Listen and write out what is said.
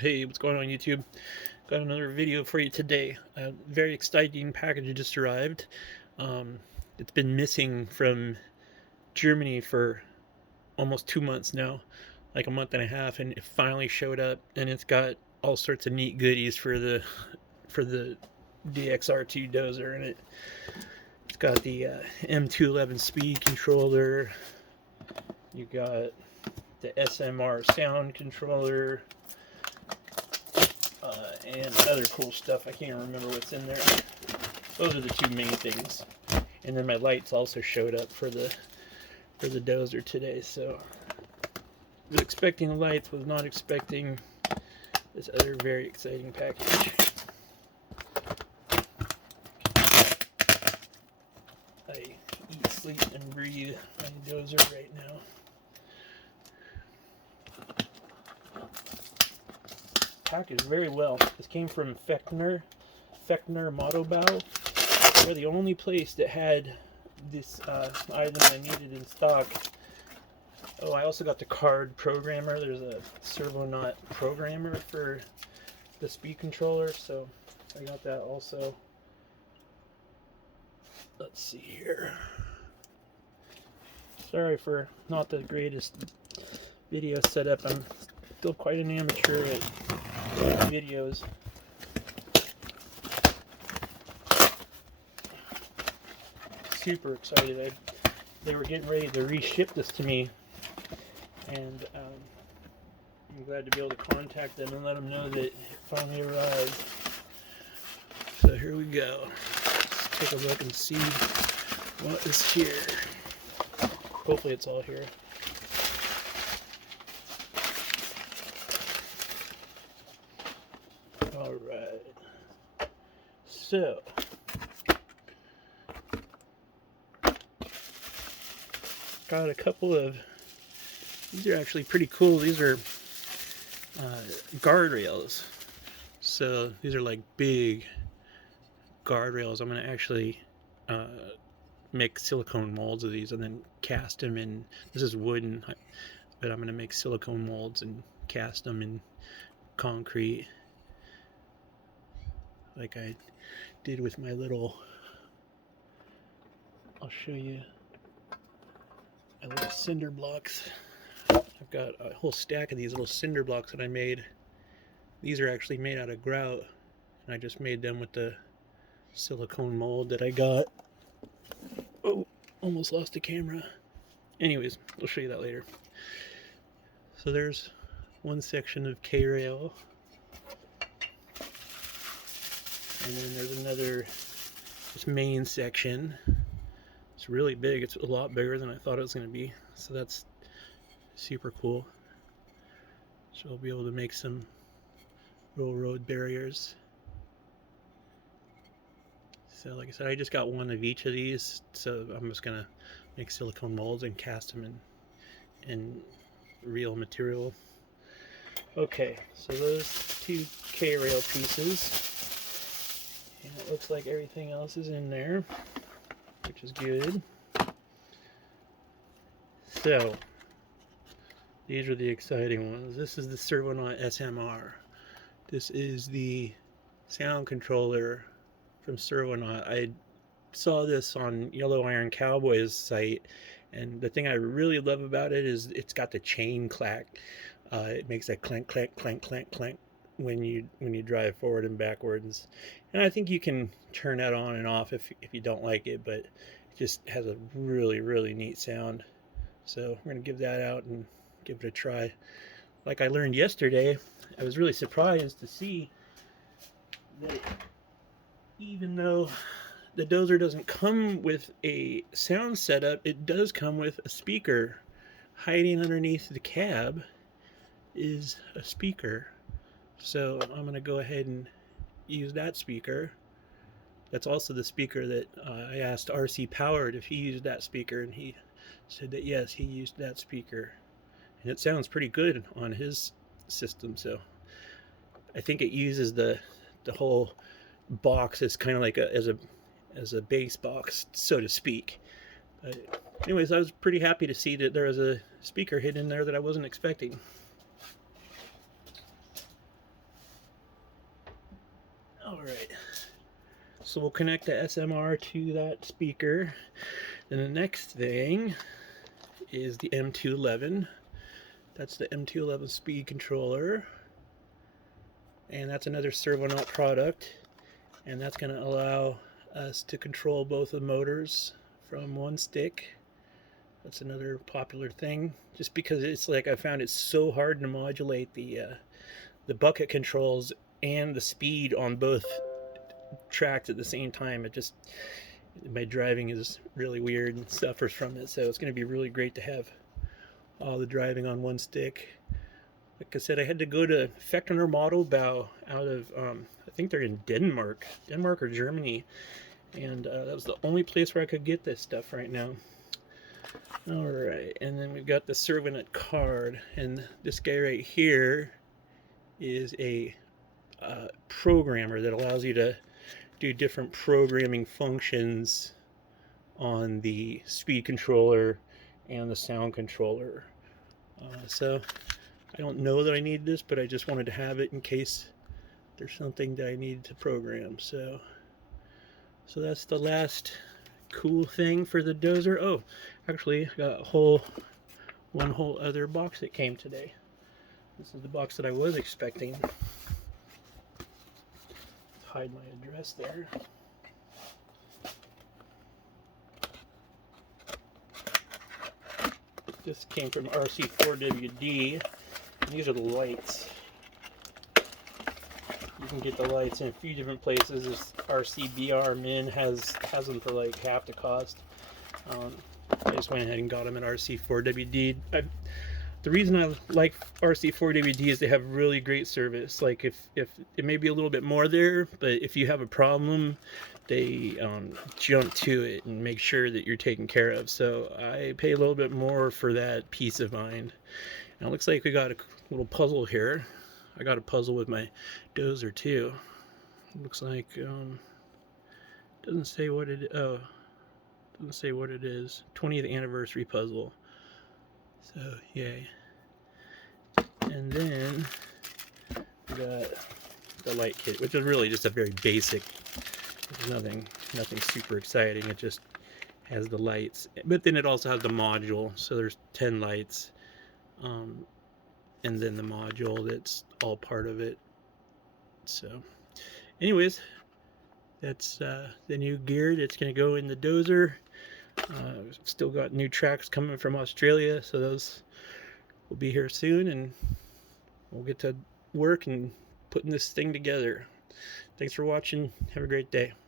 Hey, what's going on YouTube? Got another video for you today. A very exciting package just arrived. Um, it's been missing from Germany for almost 2 months now, like a month and a half, and it finally showed up. And it's got all sorts of neat goodies for the DXR2 Dozer in it. It's got the M211 speed controller. You got the SMR sound controller. And other cool stuff. I can't remember what's in there. Those are the two main things. And then my lights also showed up for the Dozer today. So was expecting the lights, was not expecting this other very exciting package. I eat, sleep, and breathe my Dozer right now. Packaged very well. This came from Fechtner Modellbau. We're the only place that had this item I needed in stock. Oh, I also got the card programmer. There's a Servonaut programmer for the speed controller, so I got that also. Let's see here. Sorry for not the greatest video setup. I'm still quite an amateur at videos. Super excited. They were getting ready to reship this to me, and I'm glad to be able to contact them and let them know that it finally arrived. So here we go. Let's take a look and see what is here. Hopefully it's all here. Alright. So got a couple of, these are actually pretty cool. These are guardrails. So these are like big guardrails. I'm going to actually make silicone molds of these and then cast them in. This is wooden, but I'm going to make silicone molds and cast them in concrete, like I did with my little, I'll show you, my little cinder blocks. I've got a whole stack of these little cinder blocks that I made. These are actually made out of grout, and I just made them with the silicone mold that I got. Oh, almost lost the camera. Anyways, I'll show you that later. So there's one section of K-rail, and then there's another, this main section. It's really big. It's a lot bigger than I thought it was going to be, so that's super cool. So I'll be able to make some railroad barriers. So like I said, I just got one of each of these, so I'm just gonna make silicone molds and cast them in real material. Okay, so those two K-rail pieces, and it looks like everything else is in there, which is good. So these are the exciting ones. This is the Servonaut SMR. This is the sound controller from Servonaut. I saw this on Yellowironcowboy's site, and the thing I really love about it is it's got the chain clack. It makes that clank, clank, clank, clank, clank when you drive forward and backwards. And I think you can turn that on and off if you don't like it, but it just has a really, really neat sound. So we're gonna give that out and give it a try. Like I learned yesterday, I was really surprised to see that even though the Dozer doesn't come with a sound setup, it does come with a speaker. Hiding underneath the cab is a speaker. So I'm going to go ahead and use that speaker. That's also the speaker that I asked RC Powered if he used that speaker, and he said that yes, he used that speaker. And it sounds pretty good on his system, so I think it uses the whole box as kind of like as a bass box, so to speak. But anyways, I was pretty happy to see that there was a speaker hidden in there that I wasn't expecting. Alright, so we'll connect the SMR to that speaker. Then the next thing is the M211. That's the M211 speed controller. And that's another Servonaut product. And that's going to allow us to control both the motors from one stick. That's another popular thing. Just because it's like I found it so hard to modulate the bucket controls and the speed on both tracks at the same time. My driving is really weird and suffers from it. So it's going to be really great to have all the driving on one stick. Like I said, I had to go to Fechtner Modellbau out of, I think they're in Denmark or Germany. And that was the only place where I could get this stuff right now. Alright, and then we've got the Servonaut CARD. And this guy right here is a programmer that allows you to do different programming functions on the speed controller and the sound controller. So I don't know that I need this, but I just wanted to have it in case there's something that I needed to program. So that's the last cool thing for the Dozer. Oh, actually, I got one whole other box that came today. This is the box that I was expecting. Let's hide my address there. This came from RC4WD. These are the lights. You can get the lights in a few different places. This RCBR Min has them for like half the cost. I just went ahead and got them at RC4WD. The reason I like RC4WD is they have really great service. Like if it may be a little bit more there, but if you have a problem, they jump to it and make sure that you're taken care of. So I pay a little bit more for that peace of mind. And it looks like we got a little puzzle here. I got a puzzle with my Dozer too. It looks like doesn't say what it doesn't say what it is. 20th anniversary puzzle. So yay. And then we got the light kit, which is really just a very basic. There's nothing super exciting. It just has the lights, but then it also has the module. So there's 10 lights, and then the module that's all part of it. So, anyways, that's the new gear that's going to go in the Dozer. Still got new tracks coming from Australia, so those will be here soon, and we'll get to work and putting this thing together. Thanks for watching. Have a great day.